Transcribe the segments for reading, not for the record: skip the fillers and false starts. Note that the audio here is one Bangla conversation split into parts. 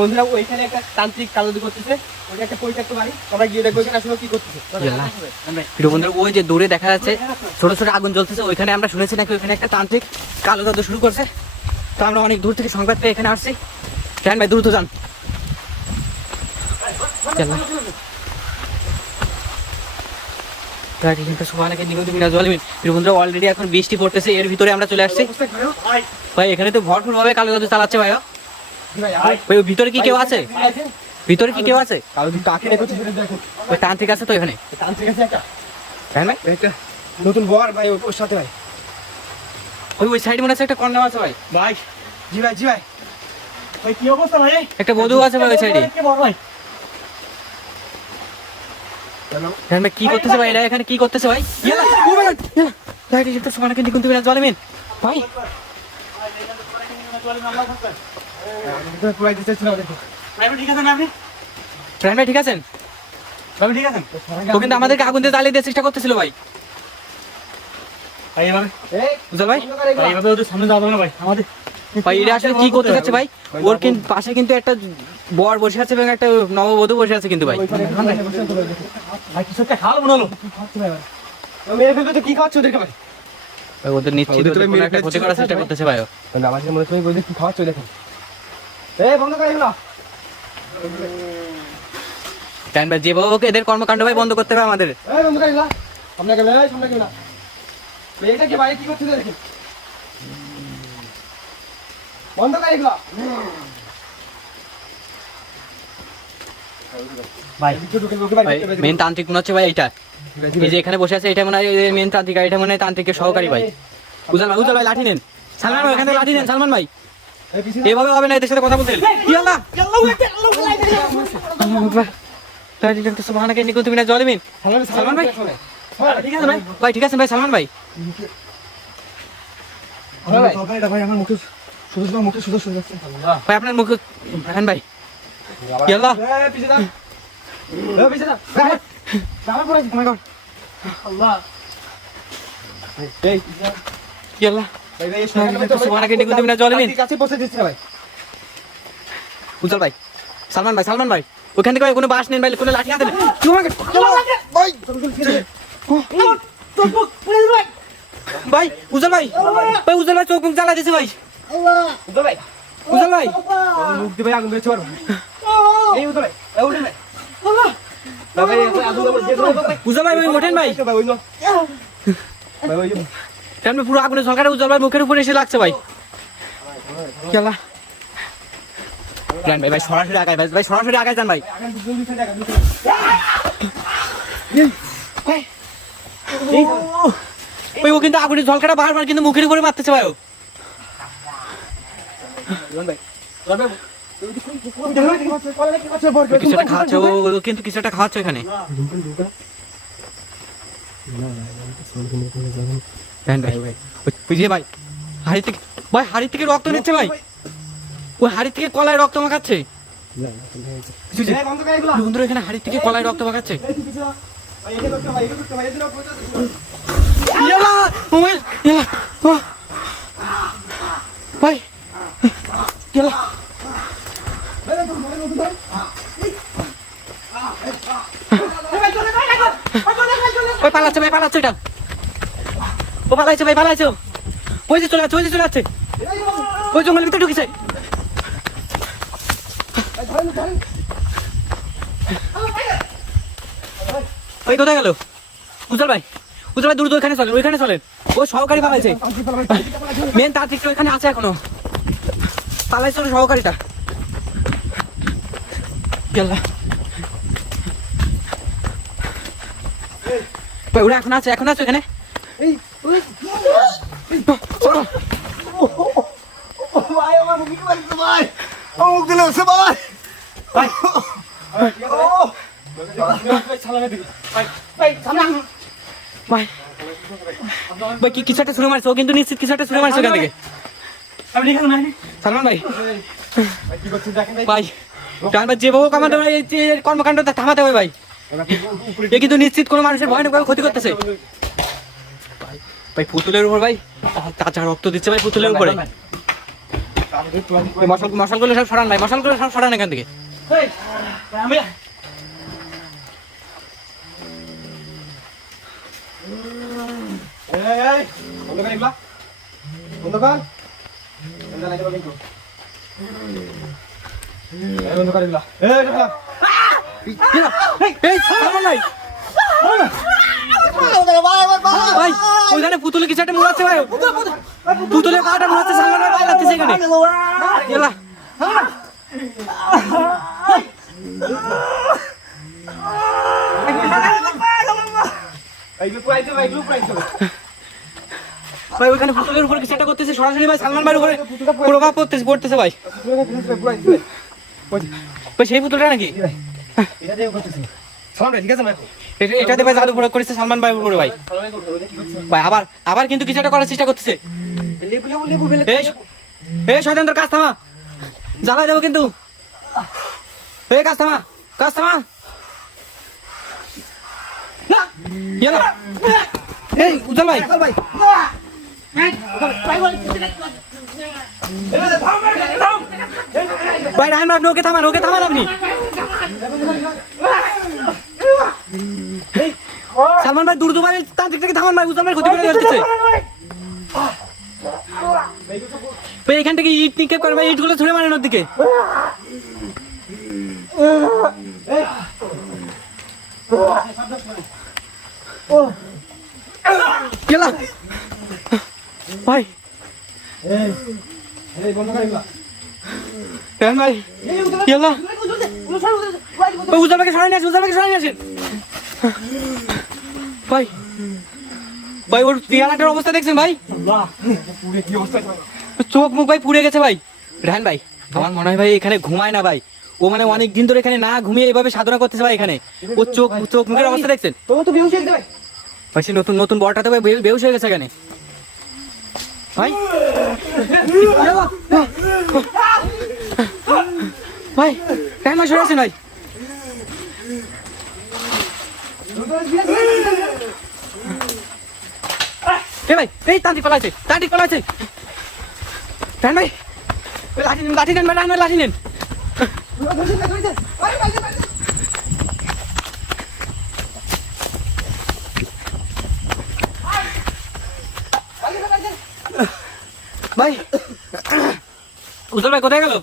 বন্ধুরা ওইখানে একটা তান্ত্রিক কালুদি করতেছে, ওইটা একটা পরিত্যক্ত বাড়ি, আমরা গিয়ে দেখবো এখানে আসলে কি করতেছে। প্রিয় বন্ধুরা ওই যে দূরে দেখা যাচ্ছে ছোট ছোট আগুন জ্বলতেছে, ওইখানে আমরা শুনেছি নাকি ওইখানে একটা তান্ত্রিক কালো জাদু শুরু করছে। তো আমরা অনেক দূর থেকে সংবাদ পেয়ে এখানে আসছি। কেন ভাই দ্রুত যান। অলরেডি এখন বৃষ্টি পড়তেছে, এর ভিতরে আমরা চলে আসছি ভাই। এখানে তো ভরপুর ভাবে কালো জাদু চালাচ্ছে ভাই। ভাই ভিতরে কি কেউ আছে? ভিতরে কি কেউ আছে? ওই তান্ত্রিক আছে তো এখানে? নতুন বর ভাই ওর সাথে ভাই। ওই সাইড মনে আছে একটা কন্যা আছে ভাই। ভাই জি ভাই জি ভাই। ভাই কি অবস্থা ভাই? একটা বধূ আছে ভাই ওই সাইডে। কি করতেছে ভাই এরা এখানে? কি করতেছে ভাই? ভাই ঠিক আছেন? ও কিন্তু আমাদেরকে আগুন দিয়ে জ্বালিয়ে দেওয়ার চেষ্টা করতেছিল ভাই। ভাই এটা আসলে কি করতে যাচ্ছে ভাই? ওর কিন্তু পাশে কিন্তু একটা বর বসে আছে এবং একটা নববধূ বসে আছে কিন্তু ভাই। কি খাওয়াচ্ছ ওদেরকে ভাই? ওদের নিশ্চিত একটা ক্ষতি করার চেষ্টা করতেছে ভাই। আমাকে মনে হয় ওদের কি খাওয়াচ্ছ দেখেন। বন্ধ করে এগুলো। কেন ভাই যেভাবে এদের কর্মকাণ্ড ভাই বন্ধ করতে হবে আমাদের। বন্ধ করে এগুলো। আপনাকে ভাই সামনে কেউ না। এটা কি ভাই কি করতে দেখেন। বন্ধ করে এগুলো। ভাই মেন তান্ত্রিক মনে হচ্ছে ভাই এইটা। এই যে এখানে বসে আছে এটা মনে হয় মেন তান্ত্রিক, এটা মনে হয় তান্ত্রিকের সহকারী ভাই। উজাল ভাই লাঠি নেন। সালমান ভাই এখান থেকে লাঠি নেন। সালমান ভাই এভাবে হবে না, এদের সাথে কথা বলতে। সালমান ভাই ঠিক আছে ভাই? ঠিক আছে ভাই সালমান ভাই। ভাই আপনার মুখ ভাই কি আল্লাহ কি আল্লাহ উজ্জ্বল ভাই সালমান ভাই ওখান থেকে কোনো বাস নেন ভাই, কোনো লাঠি হাতে নেন। ভাই উজ্জ্বল ভাই চোখ মুখ জ্বালা দিছে ভাই। উজ্জ্বল ভাই মুখ দিয়ে ভাই আগুন বেরোচ্ছে পারবো। এই উঠে ভাই উঠে ভাই। উজ্জ্বল ভাই ওঠেন ভাই। পুরো আগুনের ঝলকাটা উজ্জ্বল ভাই মুখের উপরে এসে লাগছে ভাই। খেলা ভাই সরাসরি আগায় ভাই সরাসরি আগায় যান ভাই। ও কিন্তু আগুনের ঝলকাটা বারবার কিন্তু মুখের উপরে মারতেছে ভাই। কিছু একটা খাওয়াচ্ছে ও, কিন্তু কিছু একটা খাওয়াচ্ছে এখানে। ভাই হাড়ি থেকে রক্ত নিচ্ছে ভাই। ওই হাড়ি থেকে কলায় রক্ত মাখাচ্ছে। বন্ধুরা এখানে হাড়ি থেকে কলায় রক্ত মাখাচ্ছে। ভাই পালাচ্ছে ভাই পালাচ্ছে এটা। ও পালাইছে ভাই পালাইছে। ওই যে চলে যাচ্ছে ওই জঙ্গলের ভিতরে ঢুকেছে। ওই কোথায় গেল? উজ্জ্বল ভাই দ্রুত ওইখানে চলেন। ওই সহকারী পালাইছে। মেন তান্ত্রিক ওইখানে আছে এখনো। পালাইছে ওর সহকারীটা। ভাই ওরা এখন আছে এখানে। ভাই কি কিছু একটা ছুঁড়ে মারছে ও, কিন্তু নিশ্চিত কিছু একটা ছুঁড়ে মারছে ওখান থেকে। সালমান ভাই যেভাবে কর্মকাণ্ড থামাতে হবে ভাই। এ কিন্তু নিশ্চিত কোনো মানুষের ভয়ানক ভাবে ক্ষতি করতেছে ভাই। পুতুলের উপর ভাই তাজা রক্ত দিচ্ছে ভাই পুতুলের উপরে। মশালগুলো সব সরান ভাই, মশালগুলো সব সরান এখান থেকে। ভাই ওইখানে পুতুলে কিছু একটা মোড়াচ্ছে ভাই, পুতুলে পাটা মোড়াচ্ছে, সালমান ভাই ভয় লাগতেছে এখানে। এলা ভাই ওইখানে পুতুলের উপর কিছু একটা করতেছে সরাসরি ভাই, সালমান ভাইয়ের উপরে প্রভাব পড়তেছে ভাই। ভাই সেই পুতুলটা নাকি? এটাতে ভাই জাদু প্রয়োগ করেছে সালমান ভাইয়ের উপরে ভাই। ভাই আবার কিন্তু কিছু একটা করার চেষ্টা করতেছে। এই শয়তানদের কাজ থামা, জ্বালাই দেবো কিন্তু। এই কাজ থামা, কাজ থামা। এই উজ্জ্বল ভাই, ভাই রায়ন ভাই আপনি ওকে থামান আপনি। সালমান ভাই দুর্দু ভাই তান্ত্রিকটাকে থামান ভাই, উজ্জ্বল ভাই ক্ষতি করে যাচ্ছে ভাই। এখান থেকে ইট নিক্ষেপ করেন ভাই, ইটগুলো ছুঁড়ে মারেন ওর দিকে। ভাই ভাই উজ্জ্বল ভাইকে সরাই নিয়ে আসেন ভাই। ভাই ওর চেহারাটার অবস্থা দেখছেন ভাই, চোখ মুখ ভাই পুড়ে গেছে ভাই। রায়ন ভাই আমার মনে হয় ভাই এখানে ঘুমায় না ভাই, ও মানে অনেক দিন ধরে এখানে না ঘুমিয়ে এভাবে সাধনা করতেছে ভাই। এখানে ওর চোখ মুখের অবস্থা দেখছেন ভাই, সে নতুন বড়টাতে ভাই বেহুশ হয়ে গেছে এখানে ভাই। ভাই রায়ন ভাই সরে আসেন ভাই। ভাই এই তান্ত্রিক পালাইছে রায়ন ভাই, লাঠি নেন ভাই, রায়ন ভাই লাঠি নেন। ভাই উজ্জ্বল ভাই কোথায় গেল?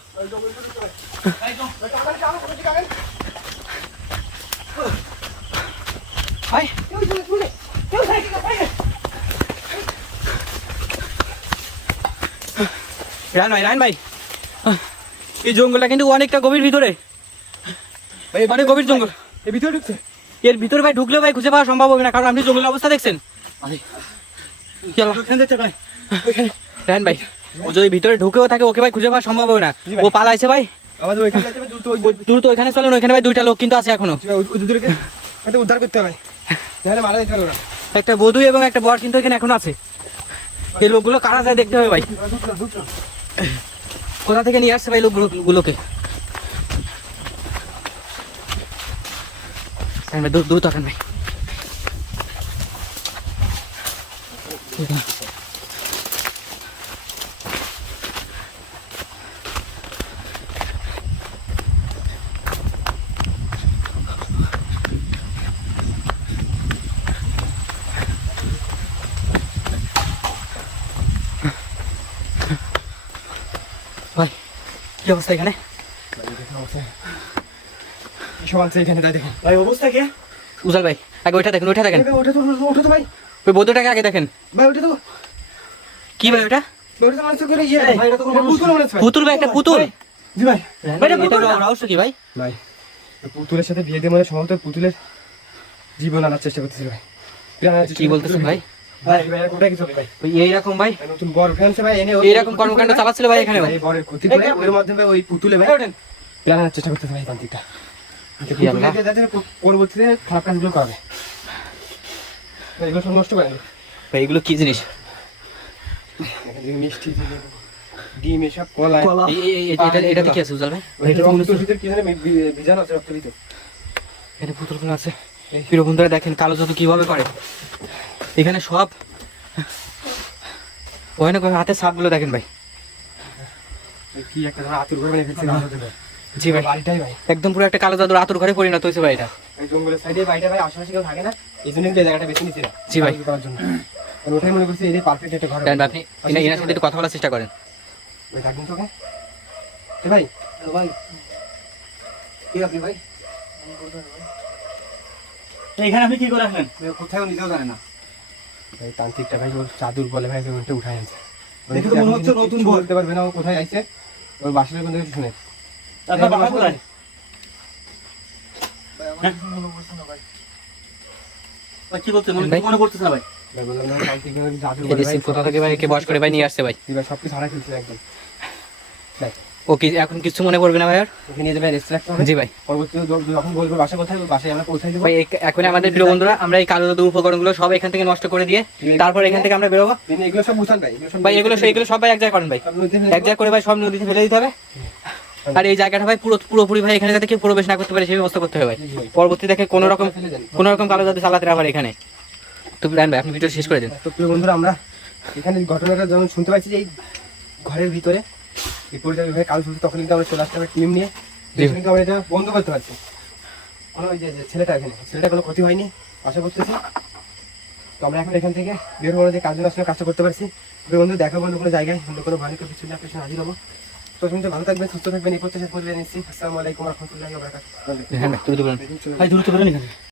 ভাই রায়ন ভাই এই জঙ্গলটা কিন্তু অনেকটা গভীর ভিতরে, অনেক গভীর জঙ্গল। এর ভিতরে ঢুকছে, এর ভিতরে ভাই ঢুকলে ভাই খুঁজে পাওয়া সম্ভব হবে না, কারণ আপনি জঙ্গলের অবস্থা দেখছেন। রায়ন ভাই ও যদি ভিতরে ঢুকেও থাকে ওকে ভাই খুঁজে পাওয়া সম্ভব হবে না, ও পালাইছে ভাই। দ্রুত ওইখানে চলেন, ওইখানে ভাই 2টা লোক কিন্তু আছে এখনো, উদ্ধার করতে হবে। একটা বধূ এবং একটা বর কিন্তু এখানে এখনো আছে। এই লোকগুলো কারা যায় দেখতে হবে ভাই, কোথা থেকে নিয়ে আসছে ভাই লোকগুলোকে। দ্রুত থাকেন ভাই। ভাই কি অবস্থা এখানে? উজ্জ্বল ভাই আগে ওইটা দেখেন, ওইটা দেখেন ওই বৌদ্ধটাকে আগে দেখেন কি ভাই ওটা? পুতুল ভাই, একটা পুতুল রহস্য কি ভাই? পুতুলের সাথে বিয়ে দিয়ে মানে সম্ভবত পুতুলের জীবন আনার চেষ্টা করতেছিল ভাই। কি বলতেছেন ভাই? এইরকম ভাই নতুন বর ফ্যান্সে ভাই এনে এইরকম কর্মকাণ্ড চালাচ্ছিল ভাই এখানে ভাই। বরের ক্ষতি করে ওর মাধ্যমে ওই পুতুলে ভাই প্ল্যান আনার চেষ্টা করতেছে ভাই তান্ত্রিকটা, যাতে পরবর্তীতে খারাপ কাজগুলো করবে। এগুলো সব নষ্ট করে ভাই। এগুলো কি জিনিস? মিষ্টি ডিম এসব কলা, এটাতে কি আছে উজ্জ্বল ভাই? বীজাণু আছে রক্তের ভিতর। এখানে পুতুলগুলো আছে। প্রিয় বন্ধুরা দেখেন কালো জাদু কিভাবে করে। এখানে সব ওখানে হাতের সাপগুলো দেখেন ভাই, কি একটা ধরো আতুর ঘরে বানিয়ে ফেলছে কালো জাদু ভাই। জি ভাই, বাড়িটাই ভাই একদম পুরো একটা কালো জাদুর আতুর ঘরে পরিণত হয়েছে ভাই এটা। এই জঙ্গলের সাইডে বাড়িটা ভাই, আশেপাশে কেউ থাকে না, এই জন্য কিন্তু এই জায়গাটা বেছে নিয়েছিলাম জি ভাই। করার জন্য। আর ওটাই মনে করছি এই পারফেক্ট একটা ঘর দেন ভাই, আপনি এনার সাথে একটু কথা বলার চেষ্টা করেন। ভাই। ডাকুন তোকে এ ভাই। হ্যালো ভাই, কি আপনি ভাই? এখানে আপনি কি করে আসলেন? ভাই কোথাও নিজেও জানে না ভাই, তান্ত্রিকটা ভাই ওর চাদুর বলে ভাই পেমেন্টে উঠাই আনছে। দেখে তো মনে হচ্ছে নতুন বল। বলতে পারবে না ও কোথায় আইছে, ওর বাসার কোন থেকে শুনে। আপনার বাসা কোথায়? ভাই কি বলছেন? ভাই? মনে পড়তেছে না ভাই। ভাই বললাম না তান্ত্রিক জাদুর এই বলে যে ভাই কোথা থেকে ভাই একে বয়স করে ভাই নিয়ে আসছে ভাই। এবার সবকিছু হারাই ফেলছে একদম। ভাই ও কি এখন কিছু মনে করবে না ভাই আর? ওকে নিয়ে যাবে রেস্ট রাখতে হবে। জি ভাই। পরবর্তীতে যখন বলবে বাসা কোথায়, ওই বাসায় আমরা পৌঁছাই দেবো। ভাই এখন আমাদের প্রিয় বন্ধুরা, আমরা এই কালো জাদু উপকরণগুলো সব এখান থেকে নষ্ট করে দিয়ে তারপর এখান থেকে আমরা বেরোবো। তিনি এগুলো সব বুঝান ভাই, ভাই এগুলো সব ভাই এক জায়গায় করেন ভাই, এক জায়গায় করে ভাই সব নদীতে ফেলে দিতে হবে। আর এই জায়গাটা ভাই পুরোপুরি ভাই এখানে যাতে কেউ প্রবেশ না করতে পারে সেই ব্যবস্থা করতে হবে ভাই। পরবর্তী দেখে কোনো রকম কালো জাদু চালাতে না পারে এখানে। তো প্ল্যান ভাই, আপনি ভিডিও শেষ করে দেন। তো প্রিয় বন্ধুরা, আমরা এখানে ঘটনাটা যখন শুনতে পাচ্ছি যে এই ঘরের ভিতরে এই পরিচয় কাল শুনছি, তখন কিন্তু আমরা চলে আসতে হবে টিম নিয়ে। কিন্তু আমরা এটা বন্ধ করতে পারছি। কোনো ওই যে ছেলেটা কোনো ক্ষতি হয়নি আশা করতেছি। তো আমরা এখন এখান থেকে বের হবো, যে কাজের আসলে কাজটা করতে পারছি। প্রিয় বন্ধু, দেখা বন্ধু কোনো জায়গায় অন্য কোনো ভালো কিছু না পেছনে হাজির হবো। তো তুমি ভালো থাকবেন, সুস্থ থাকবেন, এই প্রত্যাশা করে নিচ্ছি। আসসালামু আলাইকুম রহমতুল্লাহি ওয়া বারাকাতুহু। হ্যাঁ ভাই, দ্রুত বলেন। ভাই দূরত্ব বেরোন এখানে।